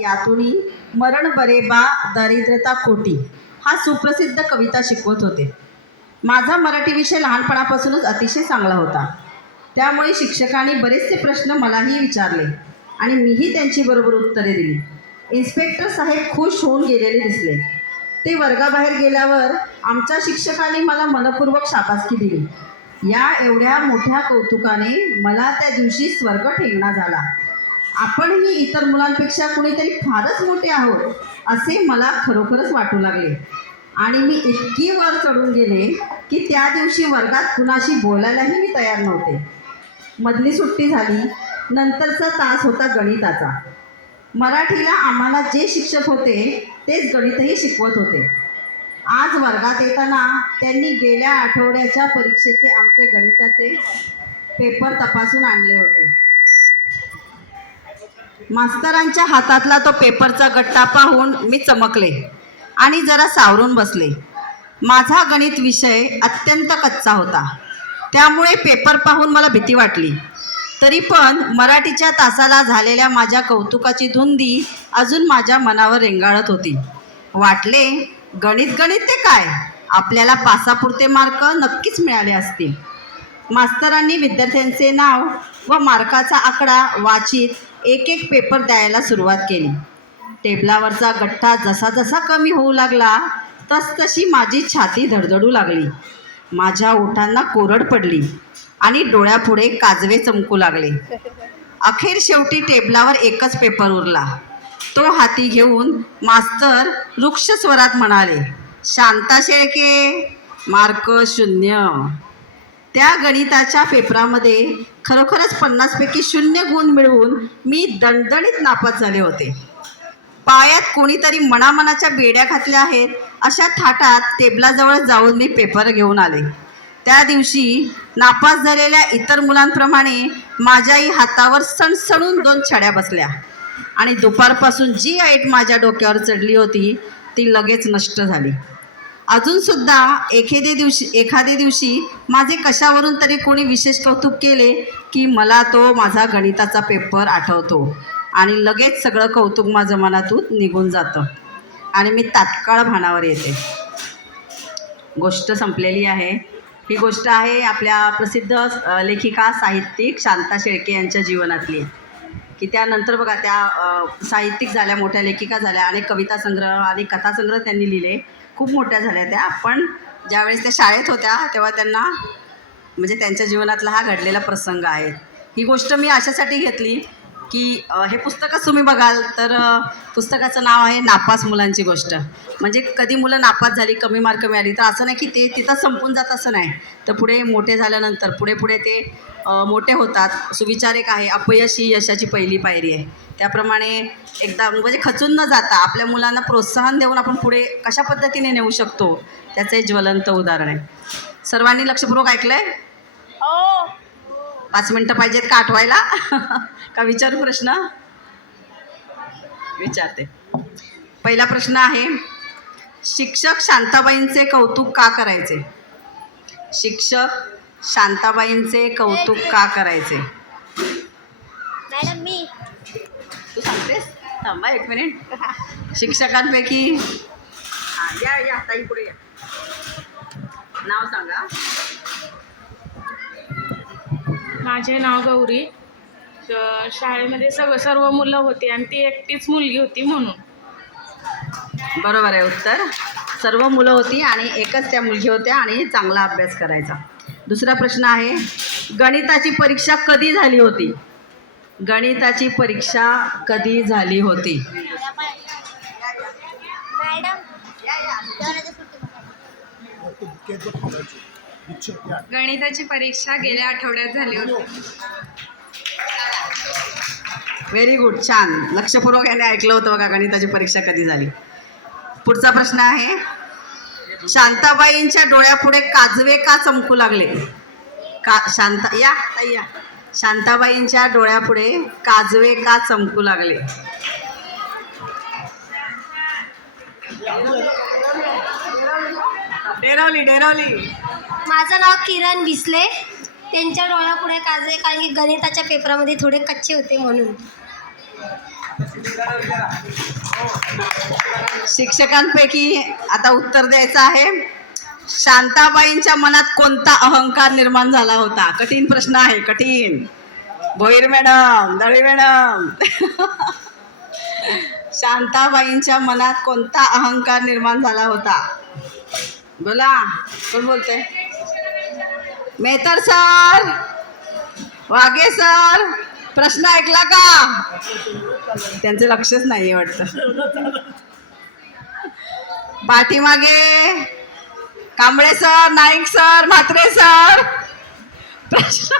यातुनी मरण बरे बा दारिद्रता खोटी हा सुप्रसिद्ध कविता शिकवत होते. माझा मराठी विषय लहानपणापासूनच अतिशय चांगला होता. त्यामुळे शिक्षकांनी बरेचसे प्रश्न मलाही विचारले आणि मीही त्यांची बरोबर उत्तरे दिली. इन्स्पेक्टर साहेब खुश होऊन गेलेले दिसले. ते वर्गाबाहेर गेल्यावर आमच्या शिक्षकांनी मला मनपूर्वक शाबासकी दिली. या एवढ्या मोठ्या कौतुकाने मला त्या दिवशी स्वर्ग ठेवणा झाला आपणही इतर मुलांपेक्षा कुणीतरी फारच मोठे आहोत असे मला खरोखरच वाटू लागले. आणि मी इतकी वर चढून गेले की त्या दिवशी वर्गात कुणाशी बोलायलाही मी तयार नव्हते. मधली सुट्टी झाली नंतरचा तास होता गणिताचा. मराठीला आम्हाला जे शिक्षक होते तेच गणितही शिकवत होते. आज वर्गात येताना त्यांनी गेल्या आठवड्याच्या परीक्षेचे आमचे गणिताचे पेपर तपासून आणले होते. मास्तरांच्या हातातला तो पेपरचा गट्टा पाहून मी चमकले आणि जरा सावरून बसले. माझा गणित विषय अत्यंत कच्चा होता. त्यामुळे पेपर पाहून मला भीती वाटली. तरी पण मराठीच्या तासाला झालेल्या माझ्या कौतुकाची धुंदी अजून माझ्या मनावर रेंगाळत होती. वाटले गणित गणित ते काय? आपल्याला पासापुरते मार्क नक्कीच मिळाले असतील. मास्तरांनी विद्यार्थ्यांचे नाव व मार्काचा आकडा वाचित एक एक पेपर द्यायला सुरुवात केली. टेबलावरचा गठ्ठा जसा जसा कमी होऊ लागला तसतशी माझी छाती धडधडू लागली. माझ्या ओठांना कोरड पडली आणि डोळ्यापुढे काजवे चमकू लागले. अखेर शेवटी टेबलावर एकच पेपर उरला. तो हाती घेऊन मास्तर वृक्ष स्वरात म्हणाले शांता शेळके मार्क शून्य. त्या गणिताच्या पेपरामध्ये खरोखरच पन्नासपैकी शून्य गुण मिळवून मी दणदणीत नापास झाले होते. पायात कोणीतरी मनामनाच्या बेड्या घातल्या आहेत अशा थाटात टेबलाजवळ जाऊन मी पेपर घेऊन आले. त्या दिवशी नापास झालेल्या इतर मुलांप्रमाणे माझ्याही हातावर सणसणून दोन छड्या बसल्या आणि दुपारपासून जी ऐट माझ्या डोक्यावर चढली होती ती लगेच नष्ट झाली. अजूनसुद्धा एखाद्या दिवशी एखाद्या दिवशी माझे कशावरून तरी कोणी विशेष कौतुक केले की मला तो माझा गणिताचा पेपर आठवतो. आणि लगेच सगळं कौतुक माझं मनातून निघून जातं. आणि मी तात्काळ भानावर येते. गोष्ट संपलेली आहे. ही गोष्ट आहे आपल्या प्रसिद्ध लेखिका साहित्यिक शांता शेळके यांच्या जीवनातली. की त्यानंतर बघा त्या साहित्यिक झाल्या मोठ्या लेखिका झाल्या अनेक कविता संग्रह आणि कथासंग्रह त्यांनी लिहिले. खूप मोठ्या झाल्या त्या. पण ज्यावेळेस त्या शाळेत होत्या तेव्हा त्यांना म्हणजे त्यांच्या जीवनातला हा घडलेला प्रसंग आहे. ही गोष्ट मी अशासाठी घेतली की हे पुस्तकच तुम्ही बघाल तर पुस्तकाचं नाव आहे नापास मुलांची गोष्ट. म्हणजे कधी मुलं नापास झाली कमी मार्क मिळाली तर असं नाही की ते तिथं संपून जात असं नाही. तर पुढे मोठे झाल्यानंतर पुढे पुढे ते मोठे होतात. सुविचार एक आहे अपयश ही यशाची पहिली पायरी आहे. त्याप्रमाणे एकदा म्हणजे खचून न जाता आपल्या मुलांना प्रोत्साहन देऊन आपण पुढे कशा पद्धतीने नेऊ शकतो त्याचं एक ज्वलंत उदाहरण आहे. सर्वांनी लक्षपूर्वक ऐकलं आहे हो. पाच मिनटं पाहिजेत का आठवायला? का विचारू प्रश्न? विचारते. पहिला प्रश्न आहे शिक्षक शांताबाईंचे कौतुक का करायचे? शिक्षक शांताबाईंचे कौतुक का करायचे? मॅडम मी. तू सांगतेस? थांबा एक मिनिट. शिक्षकांपैकी हां या या ताई पुढे या. नाव सांगा. माझे नाव गौरी. शाळेमध्ये सगळं सर्व मुलं होती आणि ती एकटीच मुलगी होती म्हणून. बरोबर आहे उत्तर. सर्व मुलं होती आणि एकच त्या मुलगी होत्या आणि चांगला अभ्यास करायचा. दुसरा प्रश्न आहे गणिताची परीक्षा कधी झाली होती? गणिताची परीक्षा कधी झाली होती? मॅडम गणिताची परीक्षा गेल्या आठवड्यात झाली होती. व्हेरी गुड छान. लक्षपूर्वक याने ऐकलं होतं बघा गणिताची परीक्षा कधी झाली. पुढचा प्रश्न आहे शांताबाईंच्या डोळ्यापुढे काजवे का चमकू लागले? का शांता या या. शांताबाईंच्या डोळ्यापुढे काजवे का चमकू लागले? डेरवली डेरवली. माझं नाव किरण भिसले त्यांच्या डोळ्यापुढे काजळे कारण की गणिताच्या पेपरामध्ये थोडे कच्चे होते म्हणून. शिक्षकांपैकी आता उत्तर द्यायचं आहे. शांताबाईंच्या मनात कोणता अहंकार निर्माण झाला होता? कठीण प्रश्न आहे कठीण. Bhoir madam Dale madam. शांताबाईंच्या मनात कोणता अहंकार निर्माण झाला होता? बोला कोण बोलते मेहतर सर वाघे सर प्रश्न ऐकला का? त्यांचं लक्षच नाही वाटतं. पाठीमागे Kamble sir Naik sir Mhatre sir. प्रश्न